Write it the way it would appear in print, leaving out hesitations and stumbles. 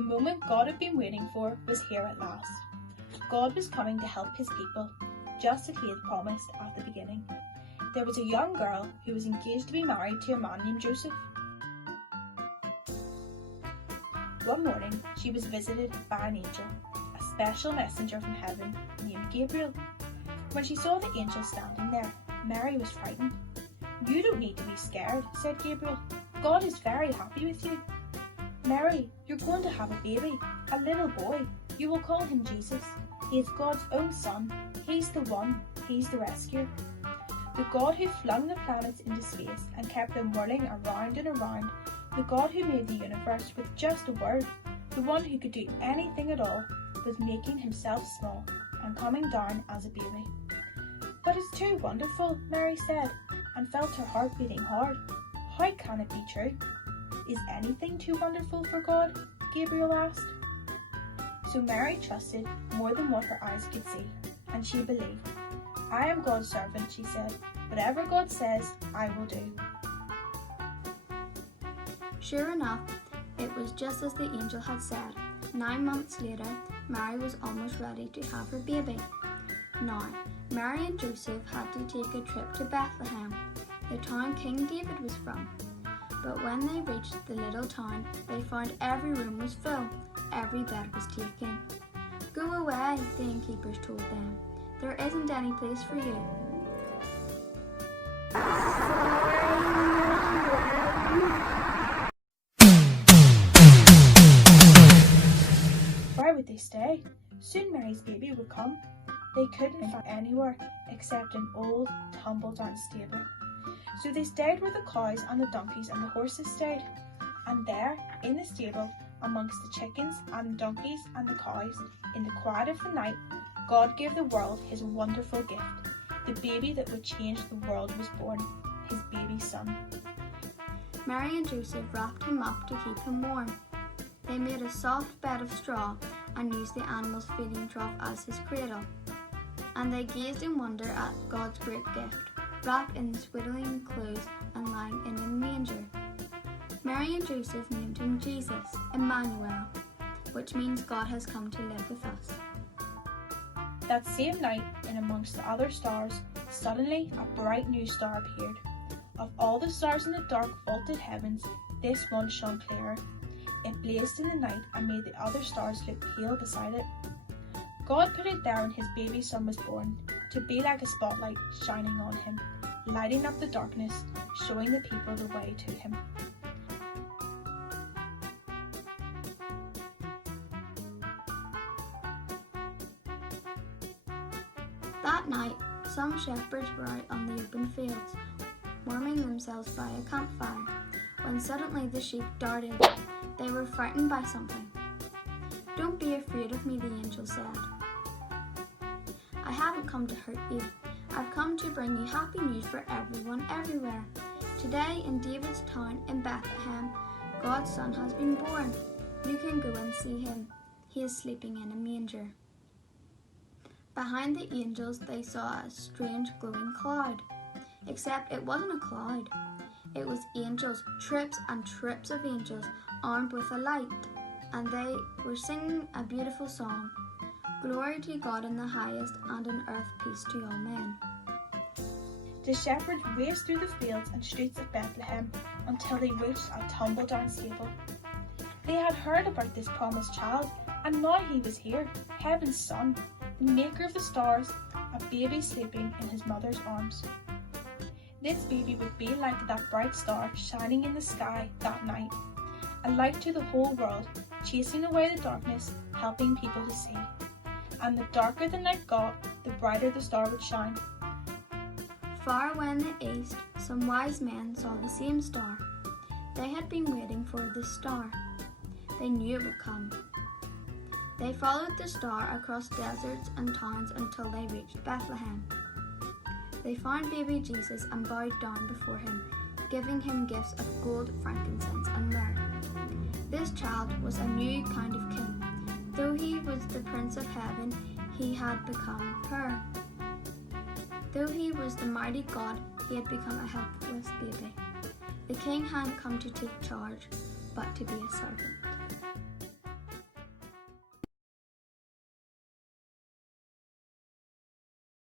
The moment God had been waiting for was here at last. God was coming to help his people, just as he had promised at the beginning. There was a young girl who was engaged to be married to a man named Joseph. One morning, she was visited by an angel, a special messenger from heaven named Gabriel. When she saw the angel standing there, Mary was frightened. "You don't need to be scared," said Gabriel. "God is very happy with you. Mary, you're going to have a baby, a little boy. You will call him Jesus. He is God's own son. He's the one. He's the rescuer." The God who flung the planets into space and kept them whirling around and around, the God who made the universe with just a word, the one who could do anything at all, was making himself small and coming down as a baby. "But it's too wonderful," Mary said, and felt her heart beating hard. "How can it be true?" "Is anything too wonderful for God?" Gabriel asked. So Mary trusted more than what her eyes could see, and she believed. "I am God's servant," she said. "Whatever God says, I will do." Sure enough, it was just as the angel had said. 9 months later, Mary was almost ready to have her baby. Now, Mary and Joseph had to take a trip to Bethlehem, the town King David was from. But when they reached the little town, they found every room was full, every bed was taken. "Go away," the innkeepers told them. "There isn't any place for you." Where would they stay? Soon Mary's baby would come. They couldn't find anywhere except an old, tumble-down stable. So they stayed where the cows and the donkeys and the horses stayed. And there, in the stable, amongst the chickens and the donkeys and the cows, in the quiet of the night, God gave the world his wonderful gift. The baby that would change the world was born, his baby son. Mary and Joseph wrapped him up to keep him warm. They made a soft bed of straw and used the animal's feeding trough as his cradle. And they gazed in wonder at God's great gift, wrapped in swaddling clothes and lying in a manger. Mary and Joseph named him Jesus, Emmanuel, which means God has come to live with us. That same night, in amongst the other stars, suddenly a bright new star appeared. Of all the stars in the dark vaulted heavens, this one shone clearer. It blazed in the night and made the other stars look pale beside it. God put it there when his baby son was born, to be like a spotlight shining on him, lighting up the darkness, showing the people the way to him. That night, some shepherds were out on the open fields, warming themselves by a campfire, when suddenly the sheep darted. They were frightened by something. "Don't be afraid of me," the angel said. "I haven't come to hurt you. I've come to bring you happy news for everyone everywhere. Today in David's town in Bethlehem, God's son has been born. You can go and see him. He is sleeping in a manger." Behind the angels, they saw a strange glowing cloud. Except it wasn't a cloud. It was angels, trips and trips of angels, armed with a light, and they were singing a beautiful song. "Glory to God in the highest, and on earth peace to all men." The shepherds raced through the fields and streets of Bethlehem until they reached a tumble-down stable. They had heard about this promised child, and now he was here, heaven's son, the maker of the stars, a baby sleeping in his mother's arms. This baby would be like that bright star shining in the sky that night, a light to the whole world, chasing away the darkness, helping people to see. And the darker the night got, the brighter the star would shine. Far away in the east, some wise men saw the same star. They had been waiting for this star. They knew it would come. They followed the star across deserts and towns until they reached Bethlehem. They found baby Jesus and bowed down before him, giving him gifts of gold, frankincense, and myrrh. This child was a new kind of king. Though he was the Prince of Heaven, he had become poor. Though he was the mighty God, he had become a helpless baby. The king hadn't come to take charge, but to be a servant.